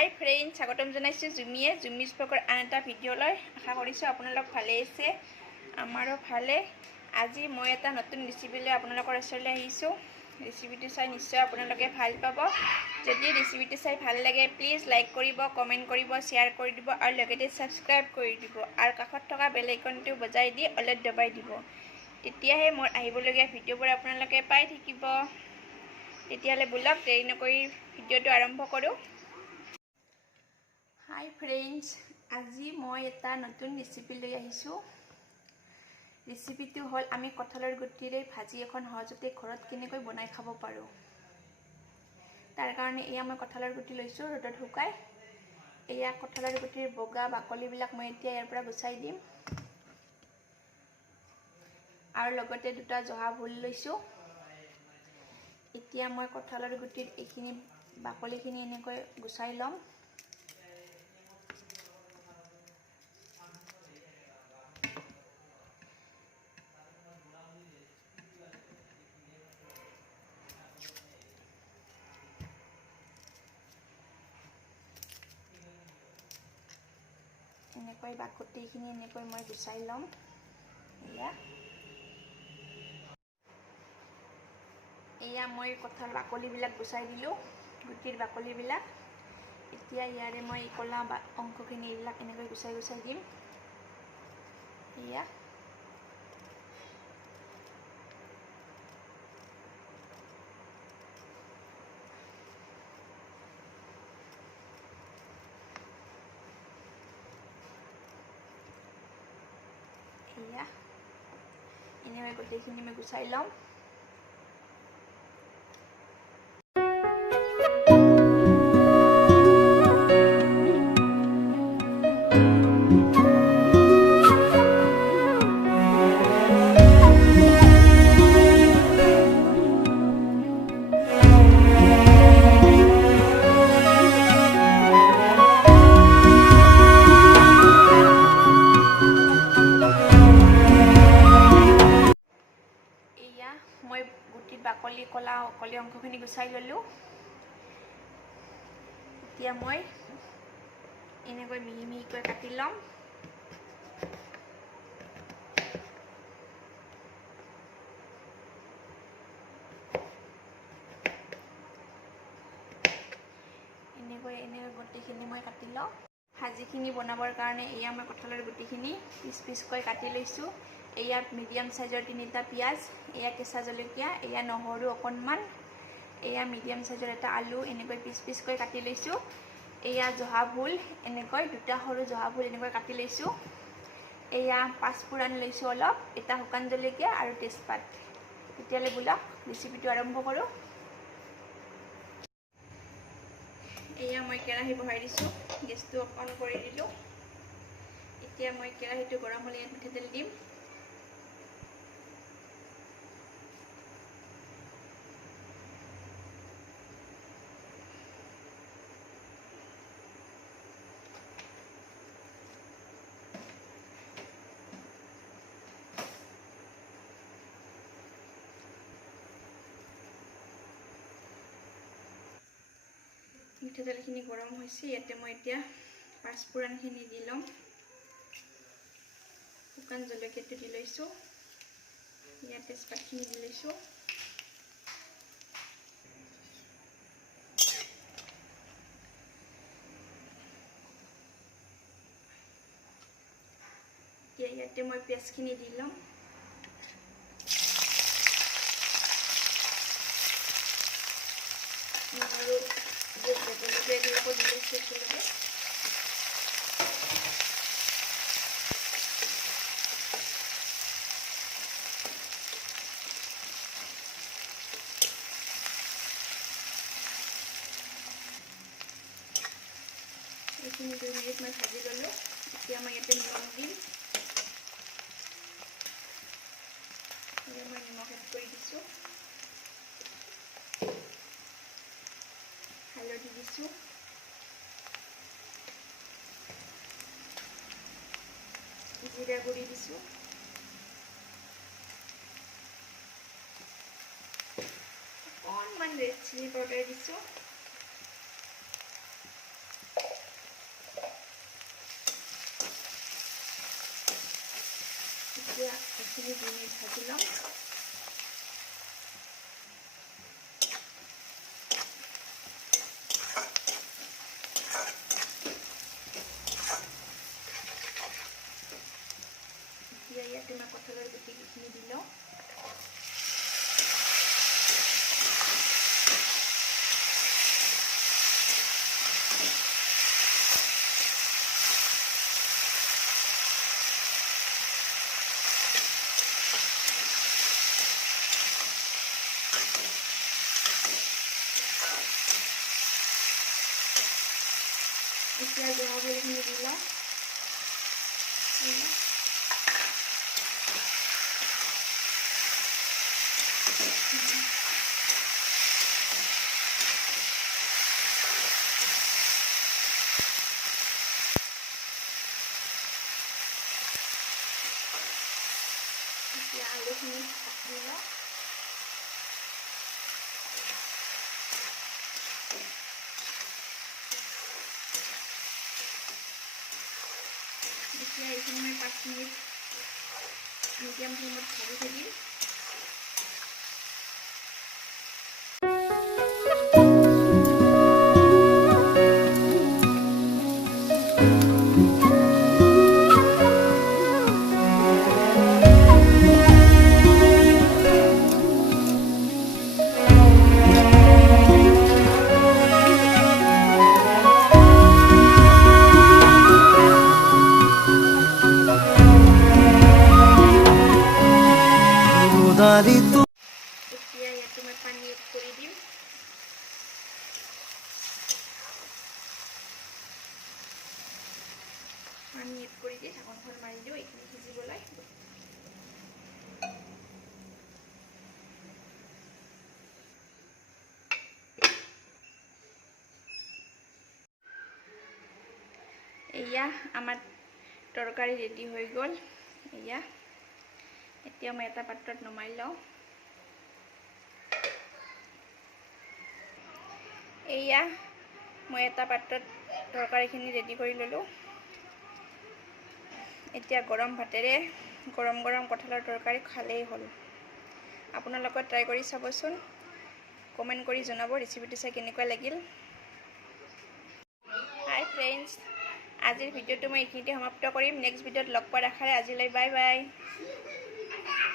হাই friend, স্বাগতম জনাইছোঁ জুমিজ ব্লগৰ আন এটা ভিডিঅ'লৈ। আশা কৰিছোঁ আপোনালোক ভালে আছে, আমাৰো ভালে। আজি মই এটা নতুন ৰেচিপি লৈ আপোনালোকৰ ওচৰলৈ আহিছোঁ। ৰেচিপিটো চাই নিশ্চয় আপোনালোকে ভাল পাব। যদি ৰেচিপিটো চাই ভাল লাগে প্লিজ লাইক কৰিব, কমেণ্ট কৰিব, শ্বেয়াৰ কৰি দিব আৰু লগতে ছাবস্ক্ৰাইব কৰি দিব আৰু কাষত থকা বেল আইকনটো বজাই দি অলপ দবাই দিব। তেতিয়াহে মোৰ আহিবলগীয়া ভিডিঅ'বোৰ আপোনালোকে পাই থাকিব। তেতিয়াহ'লে বলক দেৰি নকৰি ভিডিঅ'টো আৰম্ভ কৰোঁ। হাই ফ্ৰেন্ডছ, আজি মই এটা নতুন ৰেচিপি লৈ আহিছোঁ। ৰেচিপিটো হ'ল আমি কঁঠালৰ গুটিৰে ভাজি এখন সহজতে ঘৰত কেনেকৈ বনাই খাব পাৰোঁ। তাৰ কাৰণে এয়া মই কঁঠালৰ গুটি লৈছোঁ ৰ'দত শুকাই। এয়া কঁঠালৰ গুটিৰ বগা বাকলিবিলাক মই এতিয়া ইয়াৰ পৰা গুচাই দিম। আৰু লগতে দুটা জহা ভোল লৈছোঁ। এতিয়া মই কঁঠালৰ গুটিৰ এইখিনি বাকলিখিনি এনেকৈ গুচাই ল'ম। এনেকৈ বাকলিখিনি এনেকৈ মই গুচাই ল'ম। এয়া মই কঁঠাল বাকলিবিলাক গুচাই দিলোঁ, গুটিৰ বাকলিবিলাক। এতিয়া ইয়াৰে মই ক'লা অংশখিনি এইবিলাক এনেকৈ গুচাই গুচাই দিম। এয়া এনেকৈ গোটেইখিনি মই গুচাই ল'ম। মই গুটিৰ ক'লা অংশখিনি গুচাই ল'লোঁ। এতিয়া মই এনেকৈ মিহি মিহিকৈ কাটি ল'ম। এনেকৈ গোটেইখিনি মই কাটি লওঁ। ভাজিখিনি বনাবৰ কাৰণে এয়া মই কঁঠালৰ গুটিখিনি পিচ পিচকৈ কাটি লৈছোঁ। এয়া মিডিয়াম চাইজৰ 3টা পিঁয়াজ, এয়া কেঁচা জলকীয়া, এয়া নহৰু অকণমান, এয়া মিডিয়াম চাইজৰ এটা আলু এনেকৈ পিচ পিচকৈ কাটি লৈছোঁ। এয়া জহা ভোল, এনেকৈ 2টা সৰু জহা ভোল এনেকৈ কাটি লৈছোঁ। এয়া পাঁচফোৰণ লৈছোঁ অলপ, এটা শুকান জলকীয়া আৰু তেজপাত। তেতিয়াহ'লে বলক ৰেচিপিটো আৰম্ভ কৰোঁ। এয়া মই কেৰাহী বহাই দিছোঁ, গেছটো অন কৰি দিলোঁ। এতিয়া মই কেৰাহীটো গৰম হ'লে ইয়াত মিঠাতেল দিম। মিঠাতেলখিনি গৰম হৈছে, ইয়াতে মই এতিয়া পাঁচফোৰণখিনি দি ল'ম। শুকান জলকীয়াটো দি লৈছোঁ, ইয়াত তেজপাতখিনি দি লৈছোঁ। এতিয়া ইয়াতে মই পিঁয়াজখিনি দি ল'ম। আৰু জলকীয়াবিলাকো দি লৈছোঁ একেলগে। এইখিনি 2 মিনিট মই ভাজি ল'লোঁ। এতিয়া মই ইয়াতে নিমখ দিম। মই নিমখ এড কৰি দিছোঁ, হালধি দিছোঁ, জিৰা গুড়ি দিছোঁ, অকণমান ৰেড চিলি পাউডাৰ দিছোঁ, মাছখিনি 2 মিনিট ভাজি ল'ম। এতিয়া ইয়াতে মই কঁঠালৰ গুটিখিনি দি লওঁ। এতিয়া জহাভেলিখিনি দি লওঁ। এতিয়া আলুখিনি দি লওঁ। এতিয়া এইখিনি মই 5 মিনিট মিডিয়াম ফ্লেমত ভাজি থাকিম। এতিয়া ইয়াতে মই পানী এড কৰি দিম। পানী এড কৰি দি ঢাকনখন মাৰি দিওঁ এইখিনি সিজিবলৈ। এয়া আমাৰ তৰকাৰী ৰেডি হৈ গ'ল। এতিয়া মই এটা পাত্ৰত নমাই লওঁ। এয়া মই এটা পাত্ৰত তৰকাৰীখিনি ৰেডি কৰি ল'লোঁ। এতিয়া গৰম ভাতেৰে গৰম গৰম কঁঠালৰ তৰকাৰী খালেই হ'ল। আপোনালোকে ট্ৰাই কৰি চাবচোন, কমেণ্ট কৰি জনাব ৰেচিপিটো চাই কেনেকুৱা লাগিল। হাই ফ্ৰেণ্ডছ, আজিৰ ভিডিঅ'টো মই এইখিনিতে সমাপ্ত কৰিম। নেক্সট ভিডিঅ'ত লগ পোৱাৰ আশাৰে আজিলৈ বাই বাই।